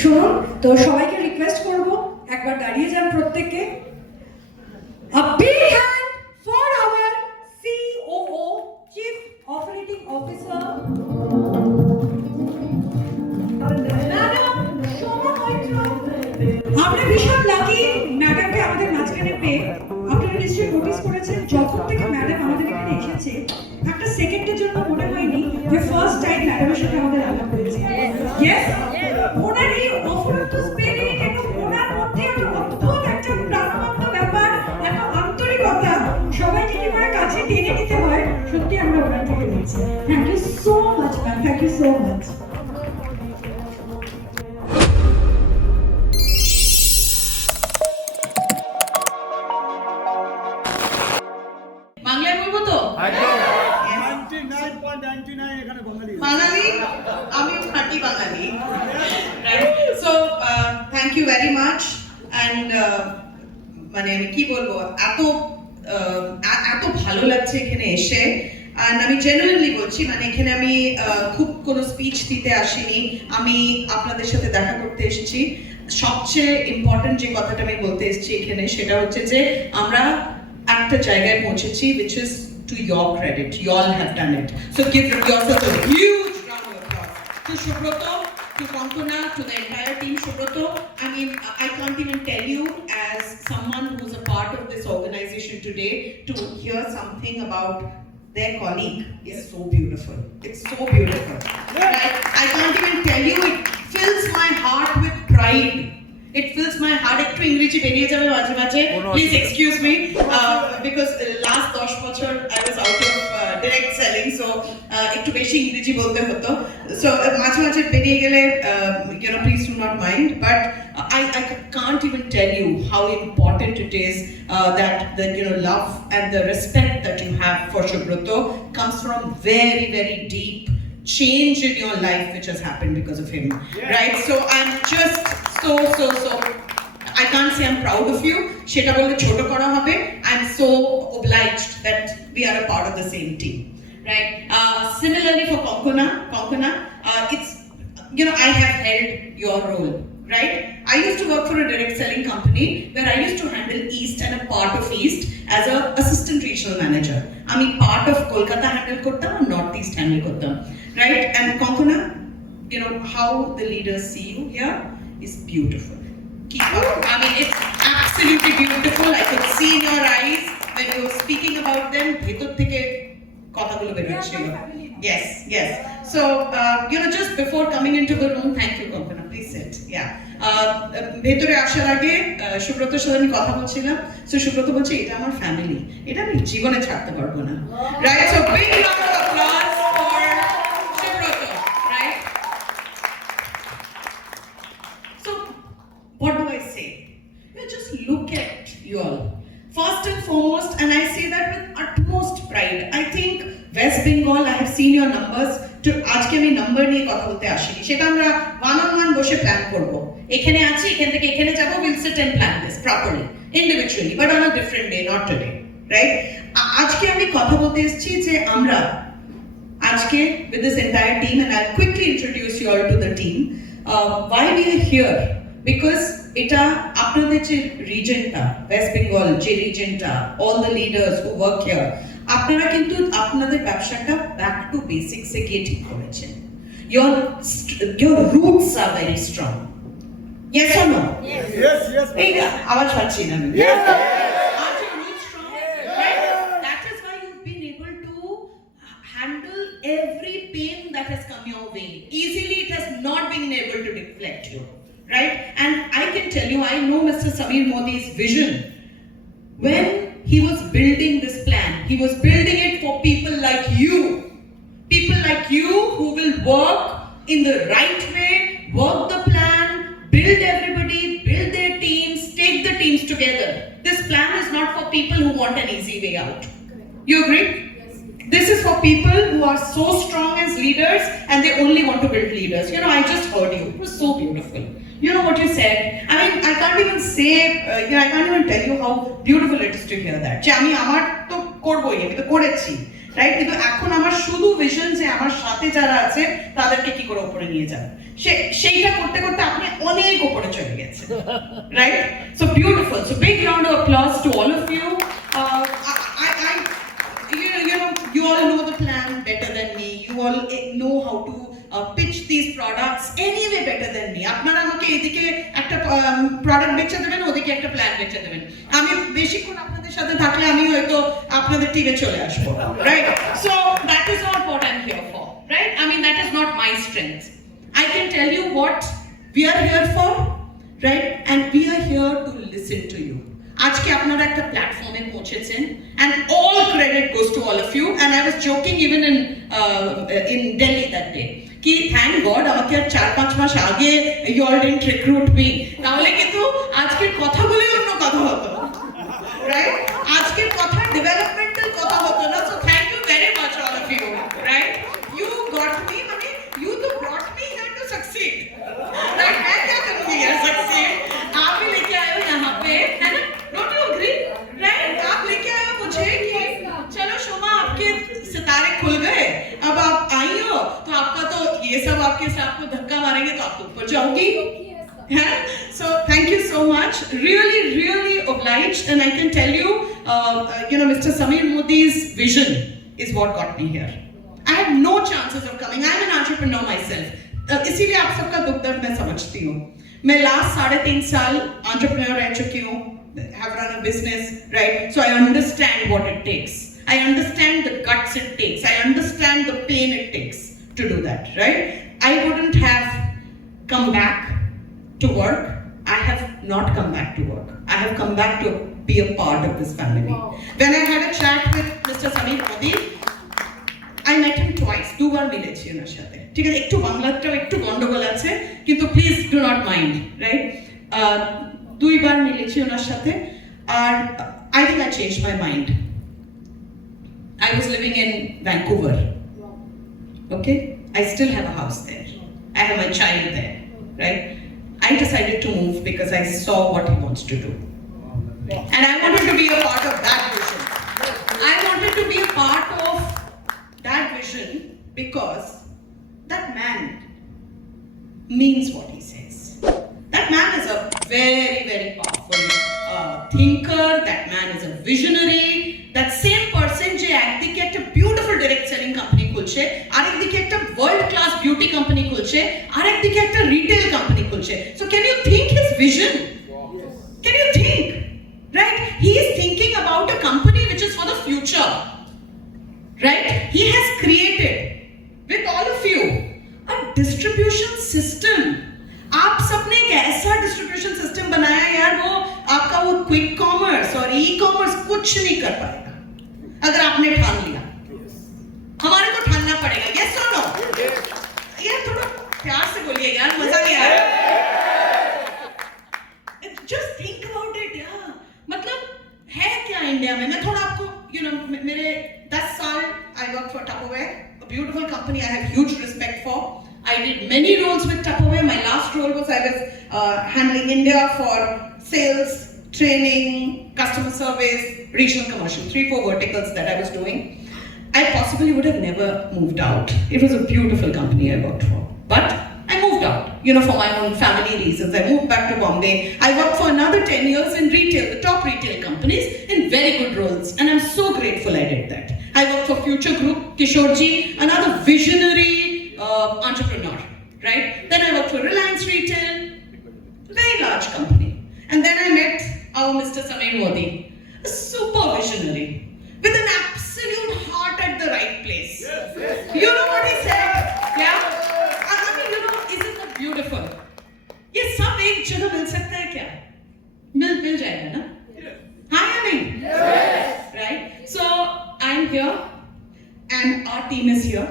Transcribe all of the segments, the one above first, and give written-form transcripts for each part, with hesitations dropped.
শুনুন তো সবাইকে রিকোয়েস্ট করব একবার দাঁড়িয়ে যান প্রত্যেককে a big hand for our COO Chief Operating Officer madam Shobha Maitra আমরা ভীষণ লাকি ম্যাডামকে আমাদের মাঝখানে পেয়ে আপনারা নিশ্চয়ই নোটিস করেছেন যখন থেকে ম্যাডাম আমাদের এখানে এসেছে একটা সেকেন্ডের জন্য মনে হয়নি যে ফার্স্ট টাইম ম্যাডামের সাথে আমাদের আলাপ হয়েছে ইয়েস ওনার এই অফুরন্ত স্পিরিট এবং ওনার মধ্যে একটা অদ্ভুত একটা প্রাণবন্ত ব্যাপার একটা আন্তরিকতা সবাইকে কিভাবে কাছে টেনে নিতে হয় সত্যি আমরা ওনার থেকে পেয়েছি thank you so much ma'am thank you so much বাংলায় বলবো তো বাঙালি আমি খাঁটি Bengali so thank you very much and মানে আমি কি বলবো এত ভালো লাগছে এখানে এসে আর আমি জেনুইনলি বলছি মানে এখানে আমি খুব কোনো স্পিচ দিতে আসিনি আমি আপনাদের সাথে দেখা করতে এসেছি সবচেয়ে ইম্পর্টেন্ট যে কথাটা আমি বলতে এসেছি এখানে সেটা হচ্ছে যে আমরা একটা জায়গায় পৌঁছেছি which is to your credit you all have done it so give yourself a huge round of applause to Subroto to Konkona to the entire team Subroto I mean I can't even tell you as someone who's a part of this organization today to hear something about their colleague is so beautiful it's so beautiful right I can't even tell you it fills my heart with pride It fills my heart একটু ইংরেজি বেরিয়ে যাবে মাঝে মাঝে please excuse me because last 10 বছর I was out of direct selling so একটু বেশি ইংরেজি বলতে হতো সো মাঝে মাঝে বেরিয়ে গেলে you know please do not mind but I can't even tell you how important it is that the love and the respect that you have for Subroto comes from very very deep change in your life which has happened because of him right so I'm just so I can't say I'm proud of you সেটা বললে ছোট করা হবে I'm so obliged that we are a part of the same team right similarly for Konkona it's I have held your role right I used to work for a direct selling company where I used to handle East and a part of East as a assistant regional manager আমি part of Kolkata handle করতাম আর North East handle করতাম right and Konkona how the leaders see you here is beautiful keep up I mean it's absolutely beautiful I could see in your eyes when you were speaking about them bhetor theke কথাগুলো বের হচ্ছিল yes so just before coming into the room thank you Konkona please sit yeah ভেতরে আসার আগে সুব্রতর সাথে আমি কথা বলছিলাম সো সুব্রত বলছে এটা আমার ফ্যামিলি এটা আমি জীবনে ছাড়তে পারবো না right so big round of applause for Subroto right so what do I say just look at you all first and foremost and I say that with utmost pride I think West Bengal I have seen your numbers to আজকে আমি number নিয়ে কথা বলতে আসিনি সেটা আমরা one on one বসে plan করব এখানে আছি এখান থেকে এখানে যাব we'll sit and plan this properly individually but on a different day not today right আজকে আমি কথা বলতে এসেছি যে আমরা আজকে with this entire team and I'll quickly introduce you all to the team why we are here because এটা আপনাদের যে রিজনটা ওয়েস্ট বেঙ্গল যে রিজনটা all the leaders who work here আপনারা কিন্তু আপনাদের ব্যবসাটা ব্যাক টু বেসিক্স এ গিয়ে ঠিক করেছেন your roots are very strong yes or no yes এই আওয়াজ পাচ্ছি না আমি yes are your roots strong right that is why you've been able to handle every pain that has come your way easily it has not been able to deflect you right and I can tell you I know Mr. Samir Modi's vision when he was building this plan he was building it for people like you who will work in the right way work the plan build everybody build their teams take the teams together this plan is not for people who want an easy way out you agree this is for people who are so strong as leaders and they only want to build leaders I just heard you it was so beautiful you know what you said I mean I can't even say I can't even tell you how beautiful it is to hear that যে আমি আমার তো করবই আমি তো করেছি right? কিন্তু এখন আমার শুধু ভিশন যে আমার সাথে যারা আছে তাদেরকে কি করে উপরে নিয়ে যাবে, সেইটা করতে করতে আপনি অনেক উপরে চলে গেছেন, right? So beautiful, so big round of applause to all of you. You all know the plan better than me. You all know how to pitch these products anyway better than me. আপনারা আমাকে এদিকে একটা product বেচে দেবেন, ওদিকে একটা plan বেচে দেবেন। আমি বেশিক্ষণ আপনাদের সাথে থাকলে আমি হয়তো আপনাদের টিমে চলে আসবো, right? So that is not what I am here for, right? I mean, that is not my strength. I can tell you what we are here for, right? And we are here to listen to you. আজকে আপনারা একটা প্ল্যাটফর্মে পৌঁছেছেন, and all credit goes to all of you. And I was joking even in Delhi that day ki thank God আমাকে আর 4-5 মাস আগে you all didn't recruit me, তাহলে কিন্তু আজকের কথাগুলোই অন্য কথা হতো, right? আজকের কথা ডেভেলপমেন্টাল কথা হতো না। So thank you very much all of you, right? You got me, মানে you to brought me here to succeed, right? मैं क्या करूँगी यार succeed? आप ही लेके आए हो यहाँ पे, है ना? Don't you agree? Right? आप लेके आए हो मुझे कि चलो शोभा आपके सितारे खुल गए, अब आप आई हो तो आपका तो ये सब आपके साथ को धक्का मारेंगे तो आप ऊपर जाओगी, है? So thank you so much. Really, really obliged, and I can tell you, Mr. Sameer Modi's vision is what got me here. I had no chances of coming. I'm an entrepreneur myself. इसीलिए आप सबका दुख दर्द मैं समझती हूँ। मैं last 3.5 साल entrepreneur रह चुकी हूँ, have run a business, right? So I understand what it takes. I understand the guts it takes. I understand the pain it takes to do that, right? I wouldn't have come back to work. I have not come back to work. I have come back to be a part of this family. Wow. When I had a chat with Mr. Sameer Modi, I met him twice. 2 বার মিলেছি ওনার সাথে, ঠিক আছে? একটু বাংলাটাও একটু গন্ডগোল আছে, কিন্তু please do not mind, right? 2 বার মিলেছি ওনার সাথে, আর I think I changed my mind. I was living in Vancouver. Okay? I still have a house there. I have my child there, right? I decided to move because I saw what he wants to do. And I wanted to be a part of that vision. I wanted to be a part of that vision because that man means what he says. That man is a very, very powerful thinker. That man is a visionary. That same person je ekdike ekta beautiful direct selling company khulche, arekdike ekta world class beauty company khulche, arekdike ekta retail company khulche. So can you think his vision? Yes. Can you think? Right? He is thinking about a company which is for the future. Right? He has created with all of you a distribution system. आप सबने एक ऐसा distribution system बनाया यार, वो आपका वो quick commerce और ई कॉमर्स कुछ नहीं कर पाएगा अगर आपने ठान लिया। हमारे को ठानना पड़ेगा, यस और नो? यार थोड़ा प्यार से बोलिए यार, मजा नहीं आ रहा। Just think about it यार, मतलब है क्या इंडिया में? मैं थोड़ा आपको मेरे 10 साल I worked for Tupperware, a beautiful company I have huge respect for. I did many roles with Tupperware. My last role was I was handling India for sales, training, customer service, regional commercial, 3-4 verticals that I was doing. I possibly would have never moved out. It was a beautiful company I worked for. But I moved out, for my own family reasons. I moved back to Bombay. I worked for another 10 years in retail, the top retail companies, in very good roles. And I'm so grateful I did that. I worked for Future Group, Kishorji, another visionary entrepreneur, right? Then I worked for Reliance Retail, very large company. And then I met our Mr. Sameer Modi, a super visionary, with an absolute heart at the right place. Yes, yes. You know what he said? Yeah? I mean, isn't that beautiful? ये सब एक जगह मिल सकता है क्या? मिल जाएगा ना? हाँ या नहीं? Yes. Right? So I'm here, and our team is here.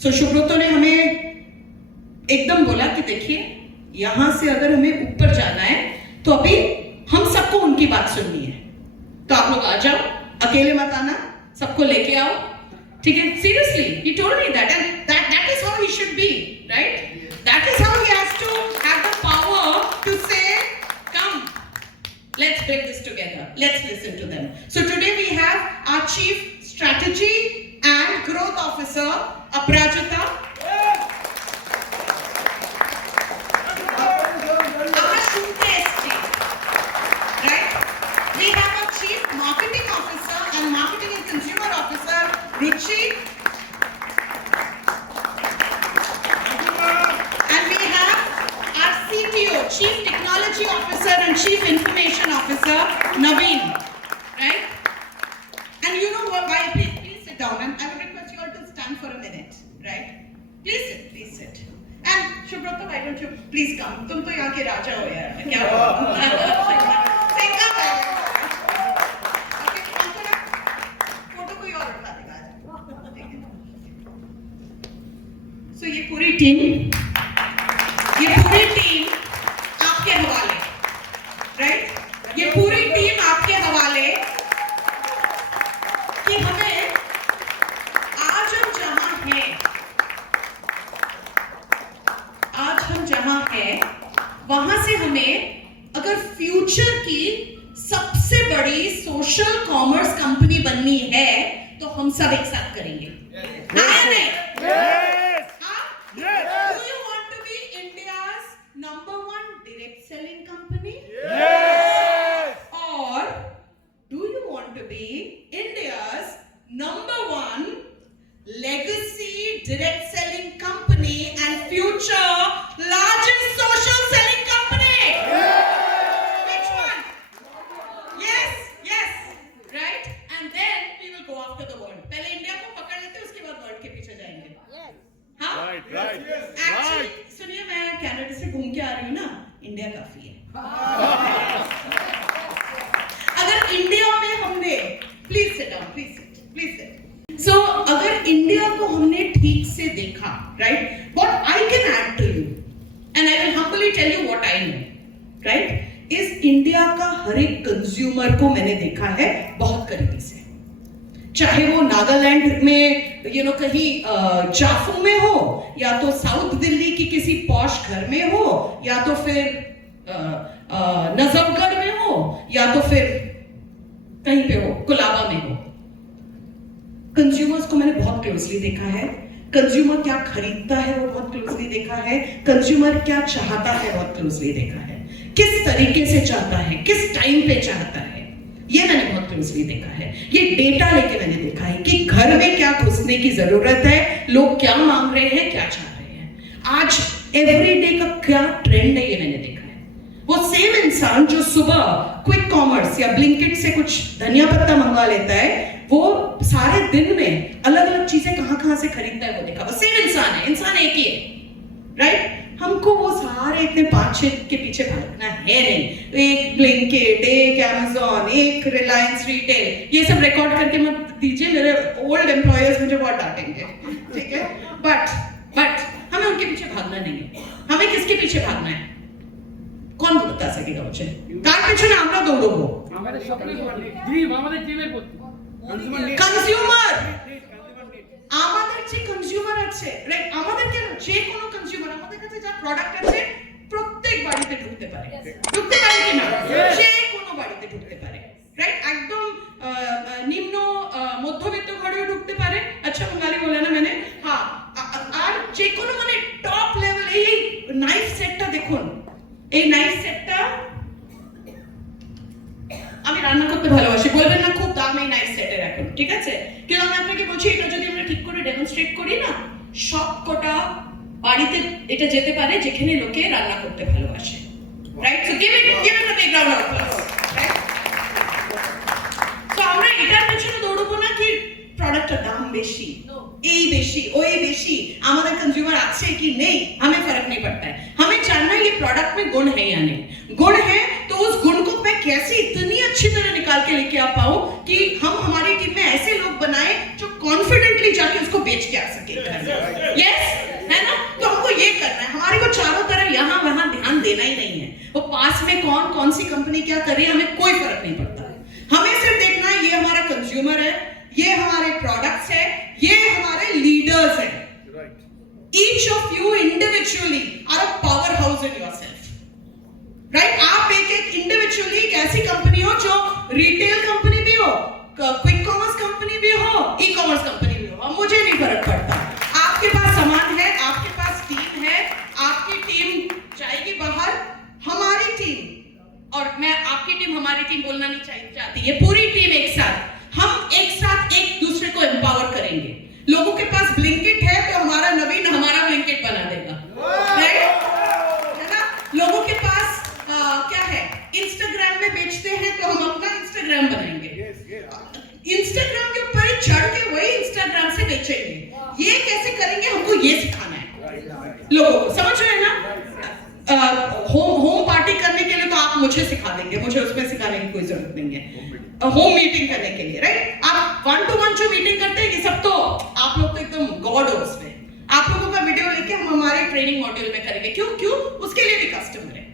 So शुभ्रतो ने हमें एकदम बोला कि देखिए, यहाँ से अगर हमें ऊपर जाना है तो अभी हम सबको उनकी बात सुननी है। तो आप लोग आ जाओ, अकेले मत आना, सबको लेके आओ, ठीक है? Seriously, he told me that, and that is how he should be, right? That is how he has to have the power to say, come, let's break this together. Let's listen to them. So today we have our Chief Strategy and Chief Technology Officer and Chief Information Officer, Naveen. Right? And you know what? Why? Please sit down. And I would request you all to stand for a minute. Right? Please sit. Please sit. And Subrata, why don't you please come? तुम तो यहाँ के राजा हो यार. मैं क्या बोलूँ? सिंगा भाई. फोटो कोई और उठा देगा. So ये पूरी टीम आपके हवाले, राइट? ये पूरी टीम आपके हवाले कि हमें आज हम जहां हैं वहां से हमें अगर फ्यूचर की सबसे बड़ी सोशल कॉमर्स कंपनी बननी है तो हम सब एक साथ करेंगे. हाँ या नहीं? Do you want to be India's #1 direct selling company? Yes! Or do you want to be India's #1 legacy direct selling company and future largest social selling company? Which one? Yes, right? And then we will go after the world. पहले India को पकड़ लेते हैं, उसके बाद world के पीछे जाएंगे. हाँ? Actually, सुनिए, मैं कनाडा से घूम के आ रही हूँ ना, इंडिया काफी है. अगर इंडिया में हमने, please sit down, please sit. So अगर इंडिया को हमने ठीक से देखा, right, what I can add to you and I will humbly tell you what I know, right, इस इंडिया का हर एक कंज्यूमर को मैंने देखा है बहुत करीबी से. चाहे वो नागालैंड में कहीं जाफू में हो, या तो साउथ दिल्ली की किसी पॉश घर में हो, या तो फिर नजफगढ़ में हो, या तो फिर कहीं पे हो, कुलाबा में हो. कंज्यूमर्स को मैंने बहुत क्लोजली देखा है. कंज्यूमर क्या खरीदता है वो बहुत क्लोजली देखा है. कंज्यूमर क्या चाहता है बहुत क्लोजली देखा है. किस तरीके से चाहता है, किस टाइम पे चाहता है, ये मैंने बहुत क्लोजली देखा है. ये डेटा लेके मैंने देखा है कि घर में क्या घुसने की जरूरत है, लोग क्या मांग रहे हैं, क्या चाह रहे हैं, आज एवरीडे का क्या ट्रेंड है, ये मैंने देखा है. वो सेम इंसान जो सुबह क्विक कॉमर्स या ब्लिंकिट से कुछ धनिया पत्ता मंगवा लेता है, वो सारे दिन में अलग अलग चीजें कहां से खरीदता है वो देखा. वो सेम इंसान है, इंसान एक ही है, राइट? हमको वो सारे इतने 5-6 के पीछे भागना है नहीं. एक ब्लिंकिट, एक अमेज़न, एक रिलायंस रिटेल, ये सब रिकॉर्ड करके मत दीजिए, मेरे ओल्ड एम्प्लॉयर्स मुझे बहुत डांटेंगे, ठीक है? बट हमें उनके पीछे भागना नहीं है. हमें किसके पीछे भागना है? कौन बता सकेगा मुझे? तार पीछे ना আমরা দৌড়বো. আমাদের স্বপ্নের ড্রিম, আমাদের টিমের প্রতি কনজিউমার, আমাদের যে কনজিউমার আছে, রাইট, আমাদের যে কোনো কনজিউমার আমাদের কাছে যা প্রোডাক্ট আছে প্রত্যেক বাড়িতে ঢুকতে পারে কি না? যে কোনো বাড়িতে ঢুকতে পারে, রাইট? একদম নিম্ন মধ্যবিত্ত ঘরেও ঢুকতে পারে. আচ্ছা, বঙ্গালী বলে না मैंने, হ্যাঁ. আর যে কোনো মানে টপ লেভেল, এই নাইফ সেটটা দেখুন, এই নাইফ সেটটা আমি রান্না করতে ভালোবাসি, বলবেন না খুব দাম এই নাইফ সেটের এখন, ঠিক আছে? কিন্তু আমি আপনাকে বলছি, এটা যদি আমরা ঠিক করে ডেমনস্ট্রেট করি না, সবকটা বাড়িতে এটা যেতে পারে যেখানে লোকে রান্না করতে ভালোবাসে, right? So give it a big round of applause, right? So আমরা এটার পেছনে দৌড়বো না কি প্রোডাক্টের দাম বেশি, এই বেশি, ওই বেশি, আমাদের कंज्यूमर আছে कि नहीं, हमें फर्क नहीं पड़ता है. हमें जानना है ये प्रोडक्ट में गुण है या नहीं. गुण है तो उस गुण को मैं कैसे इतनी अच्छी तरह निकाल के लेके आ पाऊं कि हम हमारी टीम में ऐसे लोग बनाए जो कॉन्फिडेंटली जाके उसको बेच के आ सके. यस, है ना? तो हमको ये करना है. हमारे को चारों तरफ यहाँ वहां ध्यान देना ही नहीं है. वो पास में कौन सी कंपनी क्या कर रही है, हमें कोई फर्क नहीं पड़ता. हमें सिर्फ देखना है ये हमारा कंज्यूमर है, ये हमारे प्रोडक्ट्स है, ये हमारे लीडर्स हैं. Each of you individually are a powerhouse in yourself, right? आप एक इंडिविजुअली एक ऐसी कंपनी हो जो रिटेल कंपनी भी हो, क्विक कॉमर्स कंपनी भी हो, ई कॉमर्स कंपनी भी हो, मुझे नहीं फर्क पड़ता. आपके पास सामान है, आपके पास टीम है, आपकी टीम जाएगी बाहर, हमारी टीम, और मैं आपकी टीम हमारी टीम बोलना नहीं चाहती, ये पूरी टीम एक साथ, हम एक साथ एक दूसरे को एम्पावर करेंगे. लोगों के पास ब्लिंकिट है तो हमारा नवीन हमारा ब्लिंकिट बना देगा, राइट? है ना? लोगों के पास लोगों को, समझ रहे हैं ना? होम पार्टी करने के लिए तो आप मुझे सिखा देंगे, मुझे उसमें सिखाने की कोई जरूरत नहीं है। होम मीटिंग करने के लिए, राइट? आप 1 to 1 जो मीटिंग करते हैं, ये सब तो आप लोग तो एकदम गॉड हो उसमें। आप लोगों का वीडियो लेके हम हमारे ट्रेनिंग मॉड्यूल में करेंगे। क्यों? उसके लिए भी कस्टमर है।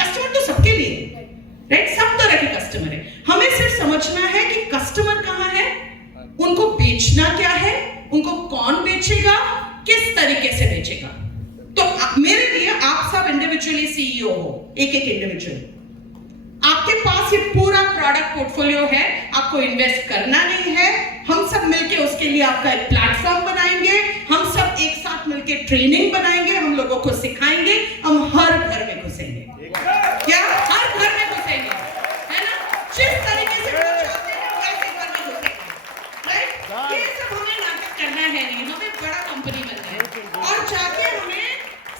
कस्टमर तो सबके लिए है, राइट? सब तरह के कस्टमर है। हमें सिर्फ समझना है कि कस्टमर कहाँ है, उनको बेचना क्या है, उनको कौन बेचेगा, किस तरीके से बेचेगा। तो मेरे लिए आप सब इंडिविजुअली सीईओ हो, एक इंडिविजुअल। आपके पास ये पूरा प्रोडक्ट पोर्टफोलियो है, आपको इन्वेस्ट करना नहीं है। हम सब मिलके उसके लिए आपका एक प्लेटफॉर्म बनाएंगे, हम सब एक साथ मिलके ट्रेनिंग बनाएंगे, हम लोगों को सिखाएंगे, हम हर घर में घुसेंगे। क्या? हर घर में घुसेंगे, है ना? जिस तरीके से हम चाहते हैं वैसे घर में घुसेंगे, राइट? ये सब हमें नाटक करना है नहीं, हमें बड़ा कंपनी बनना है। और जाके हमें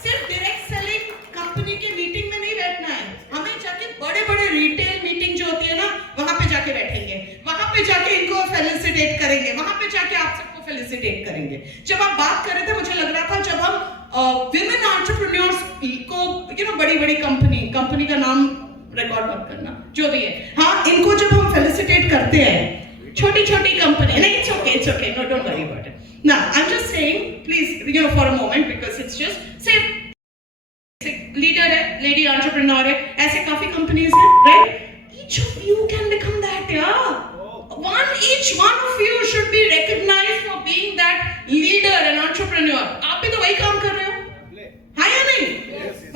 सिर्फ डायरेक्ट सेलिंग कंपनी के मीटिंग में नहीं बैठना है, हमें जाके बड़े-बड़े रिटेल मीटिंग जो होती है ना, वहां पे जाके बैठेंगे, वहां पे जाके इनको फेलिसिटेट करेंगे, वहां पे जाके आप सबको फेलिसिटेट करेंगे। जब आप बात कर रहे थे, मुझे लग रहा था जब हम विमेन एंटरप्रेन्योर्स को बड़ी-बड़ी कंपनी का नाम रिकॉर्ड मत करना, जो भी है, हाँ, इनको जब हम फेलिसिटेट करते हैं, छोटी-छोटी कंपनी, नहीं, it's okay, no, don't worry about it. Now I am just saying, please for a moment, because it's just say leader है, लेडी एंटरप्रेन्योर है, ऐसे काफी कंपनीज हैं, right? Each of you can become that, yeah. Each one of you should be recognized for being that leader and entrepreneur. आप भी तो वही काम कर रहे हो, हाँ या नहीं?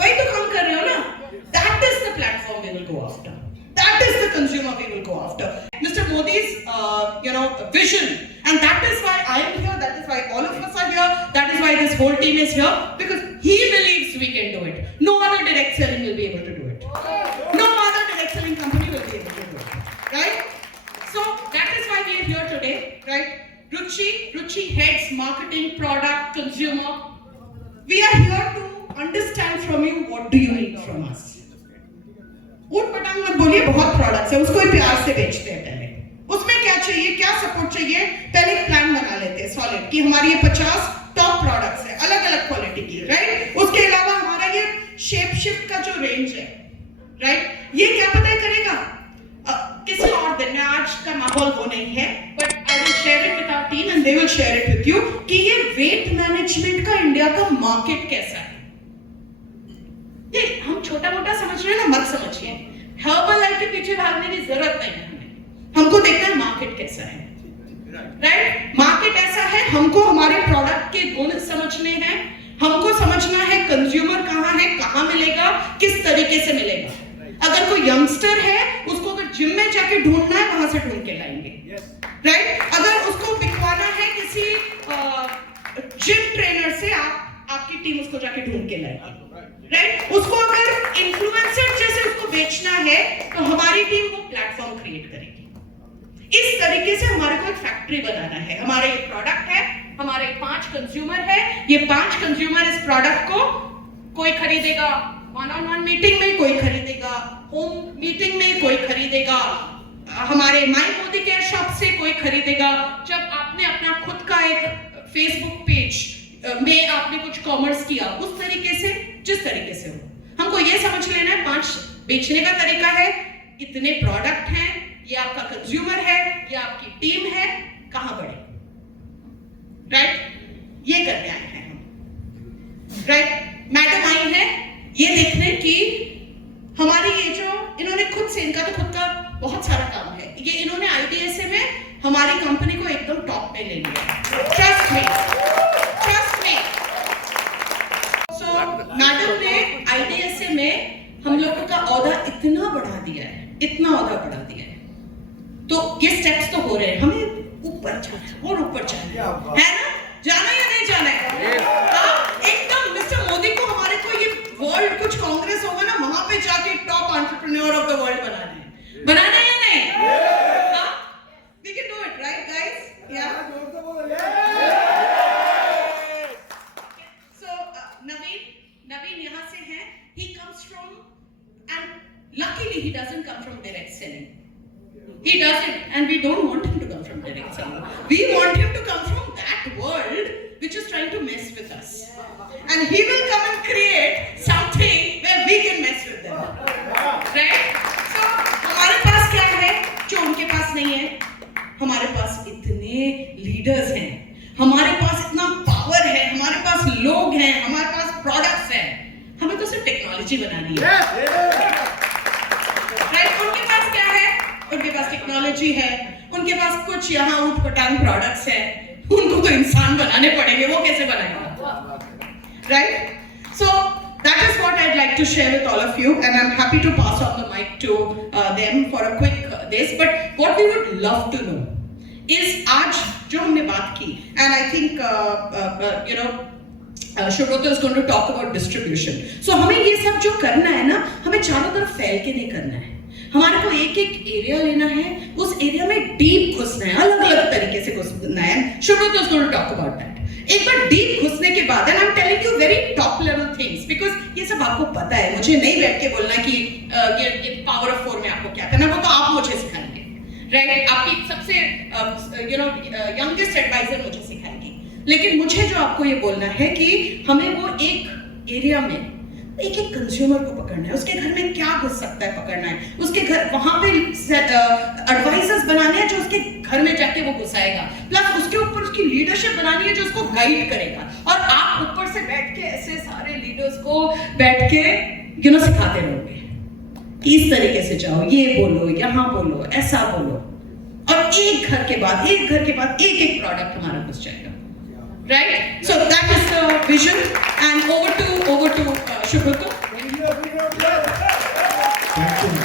वही तो काम कर रहे हो ना? That is the platform we will go after. That is the consumer we will go after. Mr. Modi's, vision, and that is why I am here. That is why all of us are here. That is why this whole team is here, because he believes we can do it. No other direct selling will be able to do it. No other direct selling company will be able to do it, right? So that is why we are here today, right? Ruchi heads marketing, product, consumer. We are here to understand from you what do you need from us. ऊट पटांग मत बोलिए, बहुत products है, उसको ही प्यार से बेचते हैं। पहले उसमें क्या चाहिए, क्या सपोर्ट चाहिए, पहले एक प्लान बना लेते हैं सॉलिड कि हमारी ये 50 टॉप प्रोडक्ट्स है, अलग अलग क्वालिटी की, राइट? उसके अलावा हमारा ये शेप शिफ्ट का जो रेंज है, राइट, ये क्या पता करेगा किसी और दिन में, आज का माहौल वो नहीं है, but I will share it with our team and they will share it with you कि ये वेट मैनेजमेंट का इंडिया का मार्केट कैसा है। ये हम छोटा मोटा समझ रहे हैं ना, मत समझिए। हर्बल लाइफ के पीछे भागने की जरूरत नहीं है हमें, हमको देखना है मार्केट कैसा है, राइट? मार्केट ऐसा है, हमको हमारे प्रोडक्ट के गुण समझने हैं, हमको समझना है कंज्यूमर कहाँ है, कहाँ मिलेगा, किस तरीके से मिलेगा। अगर कोई यंगस्टर है, उसको अगर जिम में जाके ढूंढना है, वहां से ढूंढ के लाएंगे, राइट? अगर उसको बिकवाना है किसी जिम ट्रेनर से, आपकी टीम उसको जाके ढूंढ के लाएगी, राइट? उसको अगर इन्फ्लुएंसर जैसे उसको बेचना है, तो हमारी टीम वो प्लेटफॉर्म क्रिएट करेगी। इस तरीके से हमारे को एक फैक्ट्री बनाना है। हमारे ये प्रोडक्ट है, हमारे 5 कंज्यूमर है, ये 5 कंज्यूमर इस प्रोडक्ट को कोई खरीदेगा वन-ऑन-वन मीटिंग में, कोई खरीदेगा होम मीटिंग में, कोई खरीदेगा हमारे माई मोदी केयर शॉप से, कोई खरीदेगा जब आपने अपना खुद का एक फेसबुक पेज में आपने कुछ कॉमर्स किया, उस तरीके से, जिस तरीके से हो। हमको ये समझ लेना है 5 बेचने का तरीका है, इतने प्रोडक्ट हैं, ये आपका कंज्यूमर है, ये आपकी टीम है, कहां बढ़े, राइट? ये करने आए हैं हम, राइट? मैडम आई है ये देखने की हमारी ये जो इन्होंने खुद से, इनका तो खुद का बहुत सारा काम है, ये इन्होंने IDSA में हमारी कंपनी को एकदम टॉप पे ले लिया। Trust me. सो मैडम ने IDSA में हम लोगों का औहदा इतना बढ़ा दिया है, इतना औहदा बढ़ा दिया है, तो ये स्टेप्स तो हो रहे हैं, हमें ऊपर जाना है और ऊपर जाना है ना? जाना या नहीं जाना है? एकदम मिस्टर मोदी को, हमारे को ये वर्ल्ड कुछ कांग्रेस होगा ना, वहां पे जाके top entrepreneur of the world बनाना है या नहीं? We can do it, right guys? Yeah. So Naveen यहाँ से है, he comes from, and luckily he doesn't come from direct selling. He doesn't, and we don't want him to come from direct selling. We want him to come from that world which is trying to mess with us. And he will come and create something where we can mess with them. Right? So, हमारे पास क्या है जो उनके पास नहीं है? हमारे पास इतने leaders हैं, हमारे पास इतना पावर है, हमारे पास लोग हैं, हमारे पास प्रोडक्ट्स हैं, हमें तो सिर्फ टेक्नोलॉजी बनानी है। राइट? उनके पास क्या है? उनके पास टेक्नोलॉजी है, उनके पास कुछ यहाँ ऊट पटांग प्रोडक्ट्स है, उनको तो इंसान बनाने पड़ेंगे, वो कैसे बनाएगा? Right? So that is what I'd like to share with all of you, and I'm happy to pass on the mic to them for a quick this. But what we would love to know is आज जो हमने बात की, and I think Subrata is going to talk about distribution. So हमें ये सब जो करना है ना, हमें चारों तरफ फैल के नहीं करना है। हमारे को एक एक एरिया लेना है, उस एरिया में डीप घुसना है, अलग अलग तरीके से घुसना है। Subrata is going to talk about that. एक बार डीप घुसने के बाद, and I'm telling you very top level things, because ये सब आपको पता है, मुझे नहीं बैठ के बोलना कि पावर ऑफ 4 में आपको क्या करना, वो तो आप मुझे सिखाएंगे, राइट? आपकी सबसे यंगेस्ट एडवाइजर मुझे सिखाएंगी। लेकिन मुझे जो आपको ये बोलना है कि हमें वो एक एरिया में एक एक कंज्यूमर को पकड़ना है, उसके घर में क्या घुस सकता है पकड़ना है, उसके घर वहां पे एडवाइजर्स बनाने हैं जो उसके घर में जाके वो घुसाएगा, प्लस उसके ऊपर उसकी लीडरशिप बनानी है जो उसको गाइड करेगा, और आप ऊपर से बैठ के ऐसे सारे लीडर्स को बैठ के सिखाते रहोगे, इस तरीके से जाओ, ये बोलो, यहाँ बोलो, ऐसा बोलो, और एक घर के बाद एक एक प्रोडक्ट हमारा घुस जाएगा। Right? So that is the vision, and over to Subrata. Thank you.